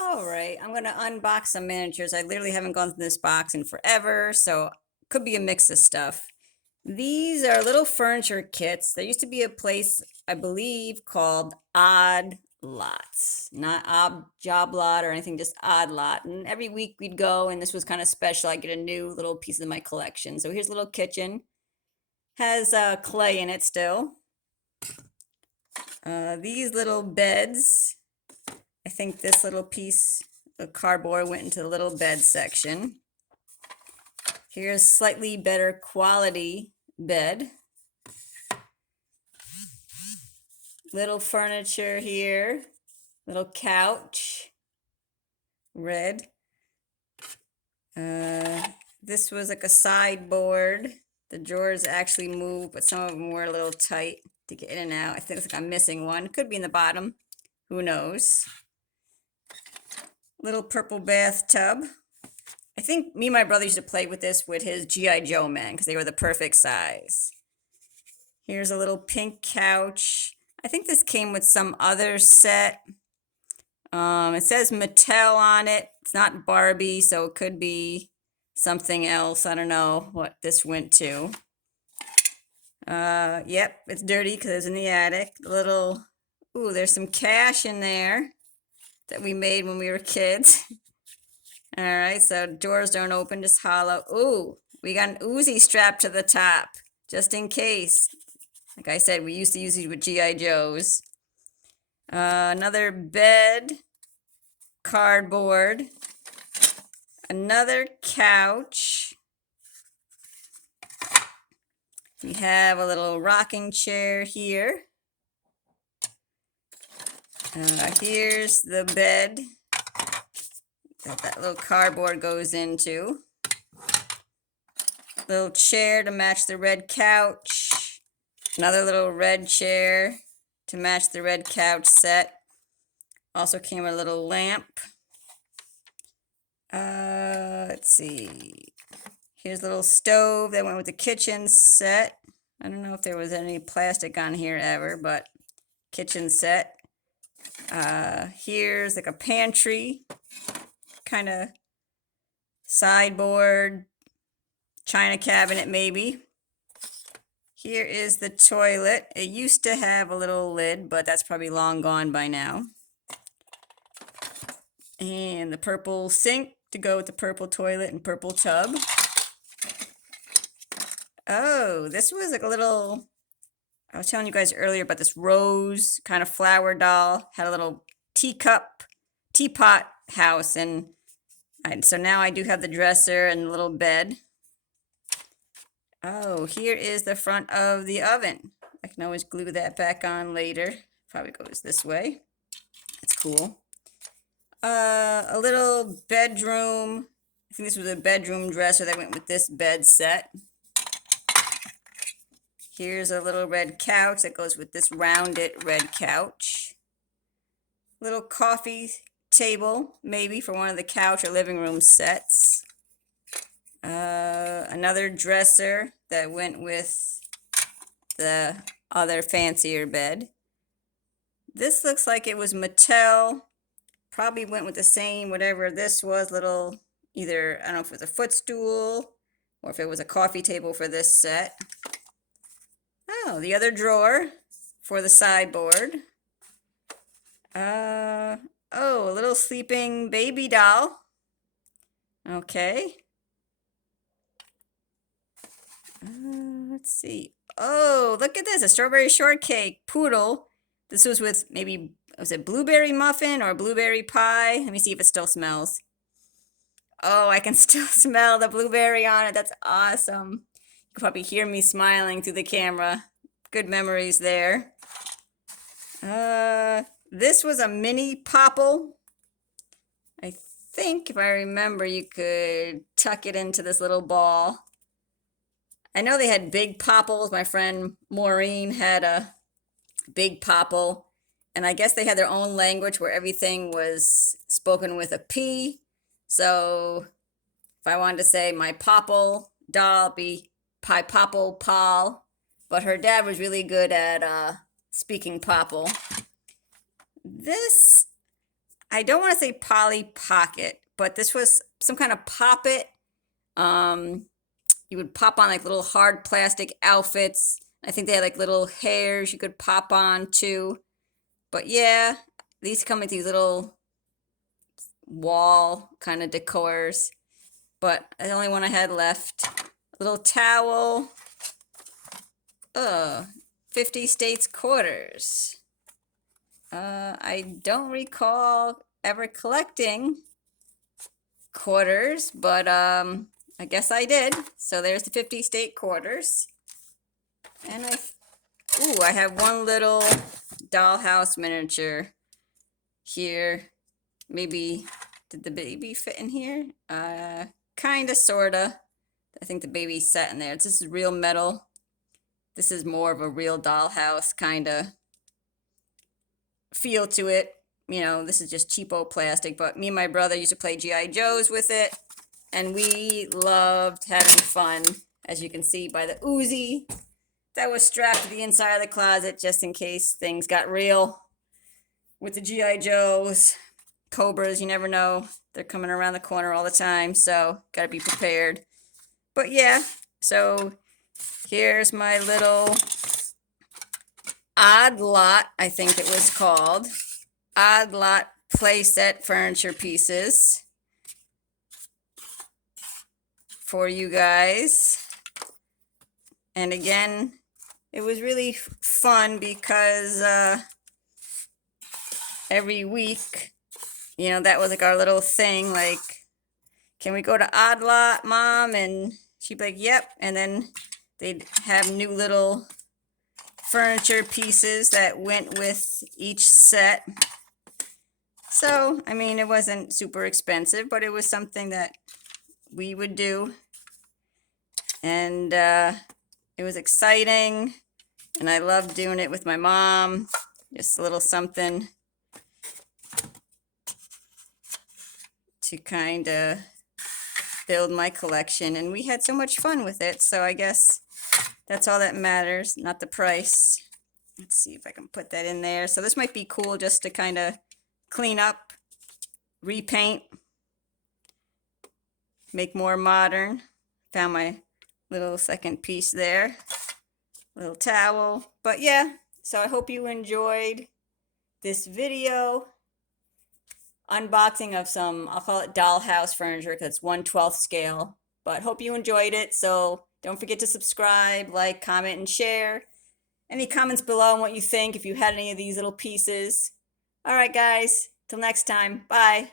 All right, I'm gonna unbox some miniatures. I literally haven't gone through this box in forever, so could be a mix of stuff. These are little furniture kits. There used to be a place, I believe, called Odd Lots. Not Odd Job Lot or anything, just Odd Lot. And every week we'd go, and this was kind of special. I'd get a new little piece of my collection. So here's a little kitchen. Has clay in it still. These little beds. I think this little piece of cardboard went into the little bed section. Here's slightly better quality bed. Little furniture here. Little couch. Red. This was like a sideboard. The drawers actually moved, but some of them were a little tight to get in and out. I think it's like I'm missing one. Could be in the bottom. Who knows? Little purple bathtub. I think me and my brother used to play with this with his G.I. Joe men because they were the perfect size. Here's a little pink couch. I think this came with some other set. It says Mattel on it. It's not Barbie, so it could be something else. I don't know what this went to. Yep, it's dirty because it's in the attic. Ooh, there's some cash in there that we made when we were kids. All right, so doors don't open, just hollow. Ooh, we got an Uzi strapped to the top, just in case. Like I said, we used to use these with G.I. Joes. Another bed, cardboard, another couch. We have a little rocking chair here. Here's the bed that little cardboard goes into. Little chair to match the red couch. Another little red chair to match the red couch set. Also came with a little lamp. Let's see. Here's a little stove that went with the kitchen set. I don't know if there was any plastic on here ever, but kitchen set. Here's like a pantry, kind of sideboard, china cabinet maybe. Here is the toilet. It used to have a little lid, but that's probably long gone by now. And the purple sink to go with the purple toilet and purple tub. Oh, this was like a little, I was telling you guys earlier about this rose kind of flower doll. Had a little teapot house. And so now I do have the dresser and the little bed. Oh, here is the front of the oven. I can always glue that back on later. Probably goes this way. It's cool. A little bedroom. I think this was a bedroom dresser that went with this bed set. Here's a little red couch that goes with this rounded red couch. Little coffee table, maybe for one of the couch or living room sets. Another dresser that went with the other fancier bed. This looks like it was Mattel. Probably went with the same, whatever this was, little, either, I don't know if it was a footstool or if it was a coffee table for this set. Oh, the other drawer for the sideboard. Oh, a little sleeping baby doll. Okay. Let's see. Oh, look at this, a strawberry shortcake poodle. This was with maybe, was it blueberry muffin or blueberry pie? Let me see if it still smells. Oh, I can still smell the blueberry on it. That's awesome. You can probably hear me smiling through the camera. Good memories there. This was a mini popple. I think, if I remember, you could tuck it into this little ball. I know they had big popples. My friend Maureen had a big popple. And I guess they had their own language where everything was spoken with a P. So if I wanted to say my popple doll, it'd be Pie Popple Paul. But her dad was really good at speaking popple. This, I don't want to say Polly Pocket, but this was some kind of pop it. Um, you would pop on like little hard plastic outfits. I think they had like little hairs you could pop on too. But yeah, these come with these little wall kind of decors. But the only one I had left. A little towel. 50 states quarters. I don't recall ever collecting quarters, but I guess I did. So there's the 50 state quarters. And I have one little dollhouse miniature here. Maybe, did the baby fit in here? Kinda, sorta. I think the baby sat in there. This is real metal. This is more of a real dollhouse kinda feel to it. You know, this is just cheapo plastic, but me and my brother used to play G.I. Joes with it, and we loved having fun, as you can see by the Uzi that was strapped to the inside of the closet just in case things got real with the G.I. Joes. Cobras, you never know. They're coming around the corner all the time, so gotta be prepared. But yeah, so here's my little Odd Lot, I think it was called. Odd Lot playset furniture pieces for you guys. And again, it was really fun because every week, you know, that was like our little thing, like, can we go to Odd Lot, Mom? And she'd be like, yep. And then they'd have new little furniture pieces that went with each set. So, I mean, it wasn't super expensive, but it was something that we would do. And it was exciting. And I loved doing it with my mom. Just a little something to kind of build my collection. And we had so much fun with it. So I guess that's all that matters, not the price. Let's see if I can put that in there. So this might be cool just to kind of clean up, repaint, make more modern. Found my little second piece there. Little towel. But yeah, so I hope you enjoyed this video. Unboxing of some, I'll call it dollhouse furniture because it's 1/12 scale. But hope you enjoyed it. So don't forget to subscribe, like, comment, and share. Any comments below on what you think, if you had any of these little pieces. All right, guys. Till next time. Bye.